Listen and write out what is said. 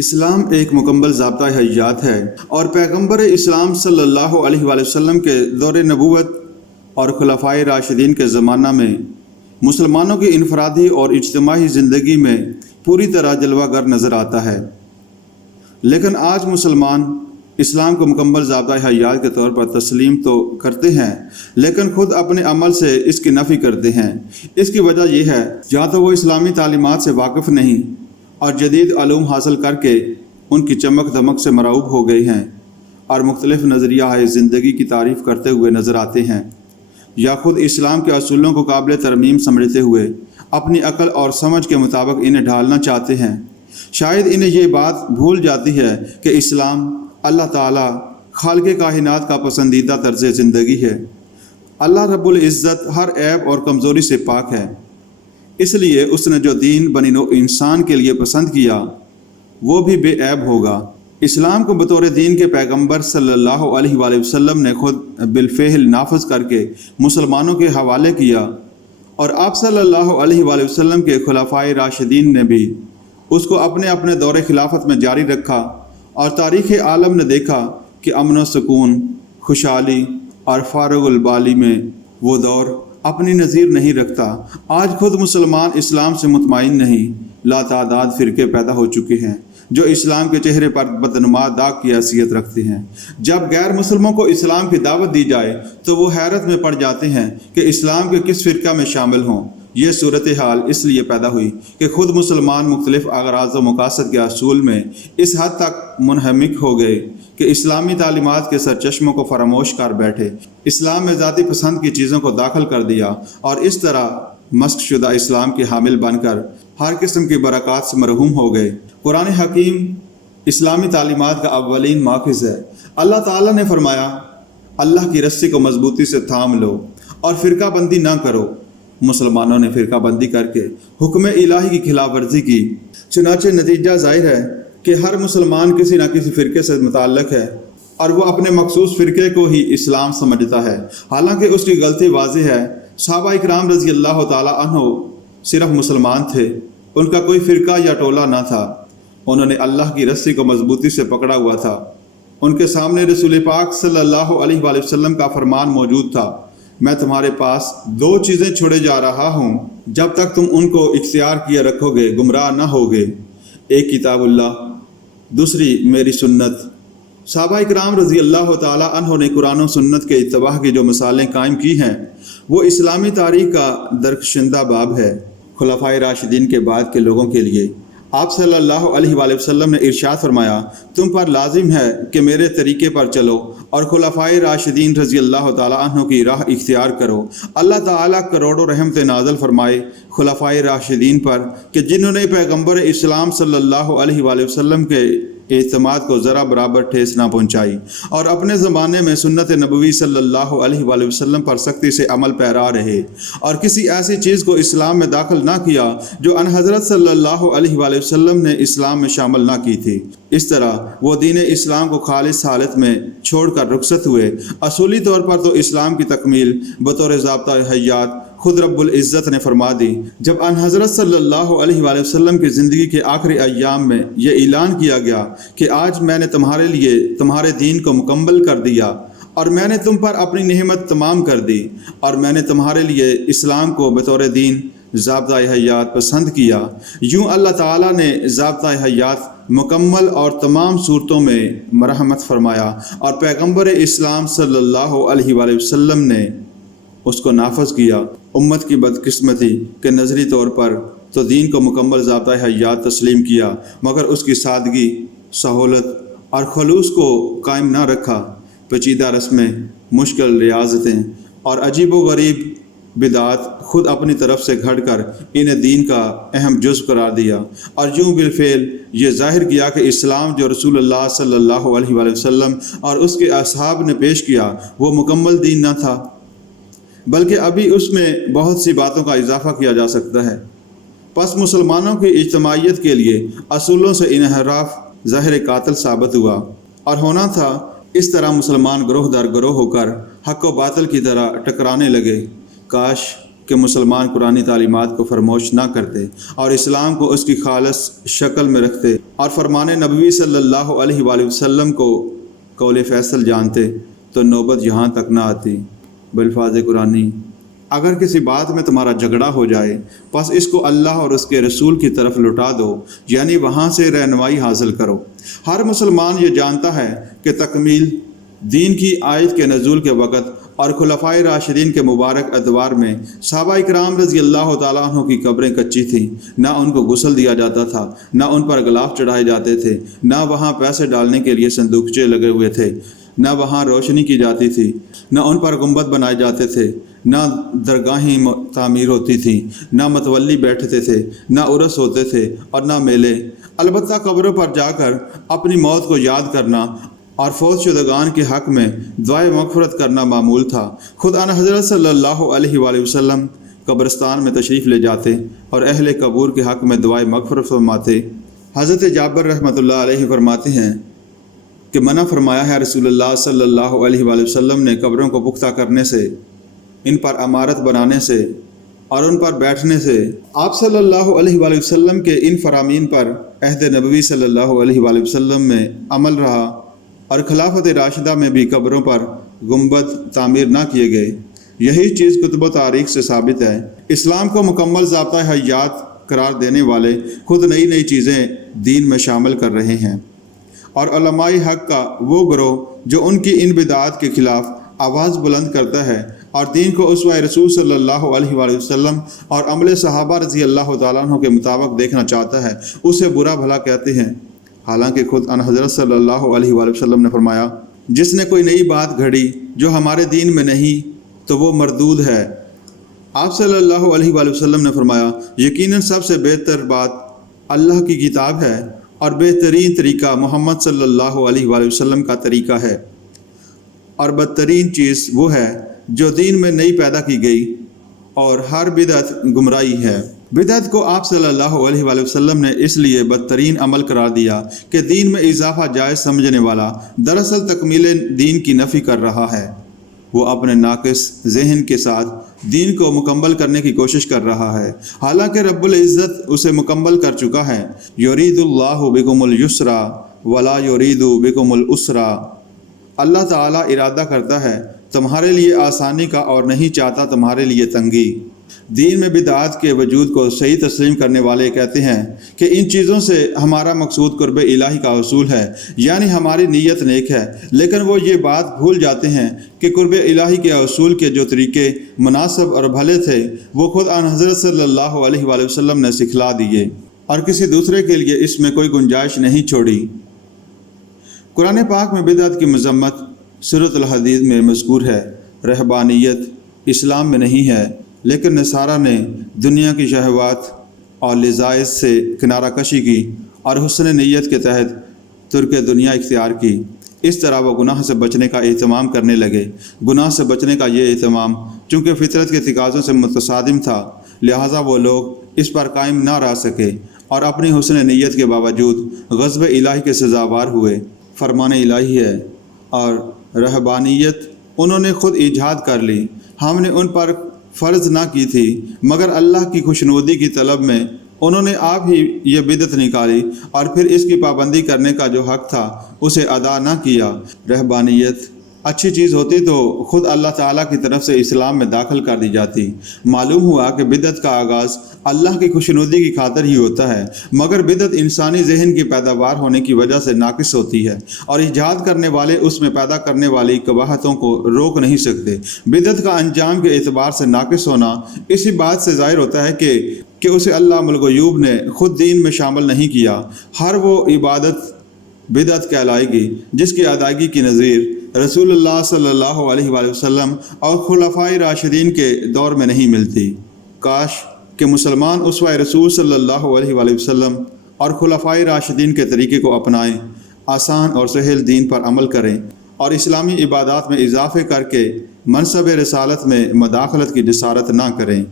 اسلام ایک مکمل ضابطہ حیات ہے اور پیغمبر اسلام صلی اللہ علیہ وآلہ وسلم کے دور نبوت اور خلفائے راشدین کے زمانہ میں مسلمانوں کی انفرادی اور اجتماعی زندگی میں پوری طرح جلوہ گر نظر آتا ہے۔ لیکن آج مسلمان اسلام کو مکمل ضابطہ حیات کے طور پر تسلیم تو کرتے ہیں، لیکن خود اپنے عمل سے اس کی نفی کرتے ہیں۔ اس کی وجہ یہ ہے یا تو وہ اسلامی تعلیمات سے واقف نہیں اور جدید علوم حاصل کر کے ان کی چمک دمک سے مرعوب ہو گئے ہیں اور مختلف نظریہ زندگی کی تعریف کرتے ہوئے نظر آتے ہیں، یا خود اسلام کے اصولوں کو قابل ترمیم سمجھتے ہوئے اپنی عقل اور سمجھ کے مطابق انہیں ڈھالنا چاہتے ہیں۔ شاید انہیں یہ بات بھول جاتی ہے کہ اسلام اللہ تعالیٰ خالق کائنات کا پسندیدہ طرز زندگی ہے۔ اللہ رب العزت ہر عیب اور کمزوری سے پاک ہے، اس لیے اس نے جو دین بنی نوع انسان کے لیے پسند کیا وہ بھی بے عیب ہوگا۔ اسلام کو بطور دین کے پیغمبر صلی اللہ علیہ وآلہ وسلم نے خود بالفعل نافذ کر کے مسلمانوں کے حوالے کیا، اور آپ صلی اللہ علیہ وآلہ وسلم کے خلفائے راشدین نے بھی اس کو اپنے اپنے دور خلافت میں جاری رکھا، اور تاریخ عالم نے دیکھا کہ امن و سکون، خوشحالی اور فارغ البالی میں وہ دور اپنی نظیر نہیں رکھتا۔ آج خود مسلمان اسلام سے مطمئن نہیں، لاتعداد فرقے پیدا ہو چکے ہیں جو اسلام کے چہرے پر بدنما داغ کی حیثیت رکھتے ہیں۔ جب غیر مسلموں کو اسلام کی دعوت دی جائے تو وہ حیرت میں پڑ جاتے ہیں کہ اسلام کے کس فرقہ میں شامل ہوں۔ یہ صورتحال اس لیے پیدا ہوئی کہ خود مسلمان مختلف اغراض و مقاصد کے حصول میں اس حد تک منہمک ہو گئے کہ اسلامی تعلیمات کے سرچشموں کو فراموش کر بیٹھے، اسلام میں ذاتی پسند کی چیزوں کو داخل کر دیا، اور اس طرح مسخ شدہ اسلام کے حامل بن کر ہر قسم کی برکات سے محروم ہو گئے۔ قرآن حکیم اسلامی تعلیمات کا اولین ماخذ ہے۔ اللہ تعالیٰ نے فرمایا، اللہ کی رسی کو مضبوطی سے تھام لو اور فرقہ بندی نہ کرو۔ مسلمانوں نے فرقہ بندی کر کے حکم الہی کی خلاف ورزی کی، چنانچہ نتیجہ ظاہر ہے کہ ہر مسلمان کسی نہ کسی فرقے سے متعلق ہے اور وہ اپنے مخصوص فرقے کو ہی اسلام سمجھتا ہے، حالانکہ اس کی غلطی واضح ہے۔ صحابہ اکرام رضی اللہ تعالی عنہ صرف مسلمان تھے، ان کا کوئی فرقہ یا ٹولہ نہ تھا۔ انہوں نے اللہ کی رسی کو مضبوطی سے پکڑا ہوا تھا۔ ان کے سامنے رسول پاک صلی اللہ علیہ وآلہ وسلم کا فرمان موجود تھا، میں تمہارے پاس دو چیزیں چھوڑے جا رہا ہوں، جب تک تم ان کو اختیار کیے رکھو گے گمراہ نہ ہوگے، ایک کتاب اللہ، دوسری میری سنت۔ صحابہ اکرام رضی اللہ تعالی عنہ نے قرآن و سنت کے اتباع کی جو مثالیں قائم کی ہیں وہ اسلامی تاریخ کا درخشندہ باب ہے۔ خلفائے راشدین کے بعد کے لوگوں کے لیے آپ صلی اللہ علیہ وآلہ وسلم نے ارشاد فرمایا، تم پر لازم ہے کہ میرے طریقے پر چلو اور خلفائے راشدین رضی اللہ تعالیٰ عنہ کی راہ اختیار کرو۔ اللہ تعالیٰ کروڑوں رحمت نازل فرمائے خلفائے راشدین پر کہ جنہوں نے پیغمبر اسلام صلی اللہ علیہ وآلہ وسلم کے اعتماد کو ذرا برابر ٹھیس نہ پہنچائی، اور اپنے زمانے میں سنت نبوی صلی اللہ علیہ وآلہ وسلم پر سختی سے عمل پیرا رہے، اور کسی ایسی چیز کو اسلام میں داخل نہ کیا جو ان حضرت صلی اللہ علیہ وآلہ وسلم نے اسلام میں شامل نہ کی تھی۔ اس طرح وہ دین اسلام کو خالص حالت میں چھوڑ کر رخصت ہوئے۔ اصولی طور پر تو اسلام کی تکمیل بطور ضابطہ حیات خود رب العزت نے فرما دی، جب ان حضرت صلی اللہ علیہ وآلہ وسلم کی زندگی کے آخری ایام میں یہ اعلان کیا گیا کہ آج میں نے تمہارے لیے تمہارے دین کو مکمل کر دیا، اور میں نے تم پر اپنی نعمت تمام کر دی، اور میں نے تمہارے لیے اسلام کو بطور دین ضابطہ حیات پسند کیا۔ یوں اللہ تعالیٰ نے ضابطہ حیات مکمل اور تمام صورتوں میں مرحمت فرمایا، اور پیغمبر اسلام صلی اللہ علیہ وآلہ وسلم نے اس کو نافذ کیا۔ امت کی بدقسمتی کہ نظری طور پر تو دین کو مکمل ضابطہ حیات تسلیم کیا، مگر اس کی سادگی، سہولت اور خلوص کو قائم نہ رکھا۔ پیچیدہ رسمیں، مشکل ریاضتیں اور عجیب و غریب بدعات خود اپنی طرف سے گھڑ کر انہیں دین کا اہم جزو قرار دیا، اور یوں بالفعل یہ ظاہر کیا کہ اسلام جو رسول اللہ صلی اللہ علیہ وآلہ وسلم اور اس کے اصحاب نے پیش کیا وہ مکمل دین نہ تھا، بلکہ ابھی اس میں بہت سی باتوں کا اضافہ کیا جا سکتا ہے۔ پس مسلمانوں کی اجتماعیت کے لیے اصولوں سے انحراف ظاہر قاتل ثابت ہوا، اور ہونا تھا اس طرح مسلمان گروہ در گروہ ہو کر حق و باطل کی طرح ٹکرانے لگے۔ کاش کہ مسلمان قرآنی تعلیمات کو فراموش نہ کرتے اور اسلام کو اس کی خالص شکل میں رکھتے اور فرمان نبوی صلی اللہ علیہ وآلہ وسلم کو قول فیصل جانتے تو نوبت یہاں تک نہ آتی۔ بالفاظ قرآنی، اگر کسی بات میں تمہارا جھگڑا ہو جائے پس اس کو اللہ اور اس کے رسول کی طرف لوٹا دو، یعنی وہاں سے رہنمائی حاصل کرو۔ ہر مسلمان یہ جانتا ہے کہ تکمیل دین کی آیت کے نزول کے وقت اور خلفائے راشدین کے مبارک ادوار میں صحابہ اکرام رضی اللہ تعالیٰ عنہ کی قبریں کچی تھیں، نہ ان کو غسل دیا جاتا تھا، نہ ان پر غلاف چڑھائے جاتے تھے، نہ وہاں پیسے ڈالنے کے لیے صندوقچے لگے ہوئے تھے، نہ وہاں روشنی کی جاتی تھی، نہ ان پر گنبد بنائے جاتے تھے، نہ درگاہیں تعمیر ہوتی تھیں، نہ متولی بیٹھتے تھے، نہ عرس ہوتے تھے اور نہ میلے۔ البتہ قبروں پر جا کر اپنی موت کو یاد کرنا اور فوت شدگان کے حق میں دعائے مغفرت کرنا معمول تھا۔ خود ان حضرت صلی اللہ علیہ وآلہ وسلم قبرستان میں تشریف لے جاتے اور اہل قبور کے حق میں دعائے مغفرت فرماتے۔ حضرت جابر رحمۃ اللہ علیہ فرماتے ہیں کہ منع فرمایا ہے رسول اللہ صلی اللہ علیہ وآلہ وسلم نے قبروں کو پختہ کرنے سے، ان پر عمارت بنانے سے اور ان پر بیٹھنے سے۔ آپ صلی اللہ علیہ وآلہ وسلم کے ان فرامین پر عہد نبوی صلی اللہ علیہ وآلہ وسلم میں عمل رہا اور خلافت راشدہ میں بھی قبروں پر گنبد تعمیر نہ کیے گئے۔ یہی چیز کتب و تاریخ سے ثابت ہے۔ اسلام کو مکمل ضابطہ حیات قرار دینے والے خود نئی نئی چیزیں دین میں شامل کر رہے ہیں، اور علماء حق کا وہ گروہ جو ان کی ان بدعات کے خلاف آواز بلند کرتا ہے اور دین کو اسوہ رسول صلی اللہ علیہ وآلہ وسلم اور عمل صحابہ رضی اللہ تعالیٰ عنہ کے مطابق دیکھنا چاہتا ہے، اسے برا بھلا کہتے ہیں۔ حالانکہ خود ان حضرت صلی اللہ علیہ وآلہ وسلم نے فرمایا، جس نے کوئی نئی بات گھڑی جو ہمارے دین میں نہیں تو وہ مردود ہے۔ آپ صلی اللہ علیہ وآلہ وسلم نے فرمایا، یقیناً سب سے بہتر بات اللہ کی کتاب ہے اور بہترین طریقہ محمد صلی اللہ علیہ وآلہ وسلم کا طریقہ ہے، اور بدترین چیز وہ ہے جو دین میں نئی پیدا کی گئی، اور ہر بدعت گمراہی ہے۔ بدعت کو آپ صلی اللہ علیہ وآلہ وسلم نے اس لیے بدترین عمل قرار دیا کہ دین میں اضافہ جائز سمجھنے والا دراصل تکمیل دین کی نفی کر رہا ہے۔ وہ اپنے ناقص ذہن کے ساتھ دین کو مکمل کرنے کی کوشش کر رہا ہے، حالانکہ رب العزت اسے مکمل کر چکا ہے۔ یرید اللہ بکم الیسر ولا یرید بکم العسر۔ اللہ تعالیٰ ارادہ کرتا ہے تمہارے لیے آسانی کا اور نہیں چاہتا تمہارے لیے تنگی۔ دین میں بدعات کے وجود کو صحیح تسلیم کرنے والے کہتے ہیں کہ ان چیزوں سے ہمارا مقصود قرب الہی کا حصول ہے، یعنی ہماری نیت نیک ہے، لیکن وہ یہ بات بھول جاتے ہیں کہ قرب الہی کے حصول کے جو طریقے مناسب اور بھلے تھے وہ خود ان حضرت صلی اللہ علیہ وآلہ وسلم نے سکھلا دیے اور کسی دوسرے کے لیے اس میں کوئی گنجائش نہیں چھوڑی۔ قرآن پاک میں بدعت کی مذمت سورۃ الحدید میں مذکور ہے۔ رہبانیت اسلام میں نہیں ہے، لیکن نصارہ نے دنیا کی شہوات اور لذائذ سے کنارہ کشی کی اور حسن نیت کے تحت ترک دنیا اختیار کی۔ اس طرح وہ گناہ سے بچنے کا اہتمام کرنے لگے۔ گناہ سے بچنے کا یہ اہتمام چونکہ فطرت کے تقاضوں سے متصادم تھا، لہٰذا وہ لوگ اس پر قائم نہ رہ سکے اور اپنی حسن نیت کے باوجود غضب الہی کے سزاوار ہوئے۔ فرمان الہی ہے اور رہبانیت انہوں نے خود ایجاد کر لی، ہم نے ان پر فرض نہ کی تھی، مگر اللہ کی خوشنودی کی طلب میں انہوں نے آپ ہی یہ بدعت نکالی اور پھر اس کی پابندی کرنے کا جو حق تھا اسے ادا نہ کیا۔ رہبانیت اچھی چیز ہوتی تو خود اللہ تعالیٰ کی طرف سے اسلام میں داخل کر دی جاتی۔ معلوم ہوا کہ بدعت کا آغاز اللہ کی خوشنودی کی خاطر ہی ہوتا ہے، مگر بدعت انسانی ذہن کی پیداوار ہونے کی وجہ سے ناقص ہوتی ہے اور ایجاد کرنے والے اس میں پیدا کرنے والی قباحتوں کو روک نہیں سکتے۔ بدعت کا انجام کے اعتبار سے ناقص ہونا اسی بات سے ظاہر ہوتا ہے کہ اسے علام الغیوب نے خود دین میں شامل نہیں کیا۔ ہر وہ عبادت بدعت کہلائے گی جس کی ادائیگی کی نظیر رسول اللہ صلی اللہ علیہ وآلہ وسلم اور خلفائے راشدین کے دور میں نہیں ملتی۔ کاش کہ مسلمان اسوہ رسول صلی اللہ علیہ وآلہ وسلم اور خلفائے راشدین کے طریقے کو اپنائیں، آسان اور سہل دین پر عمل کریں اور اسلامی عبادات میں اضافے کر کے منصب رسالت میں مداخلت کی جسارت نہ کریں۔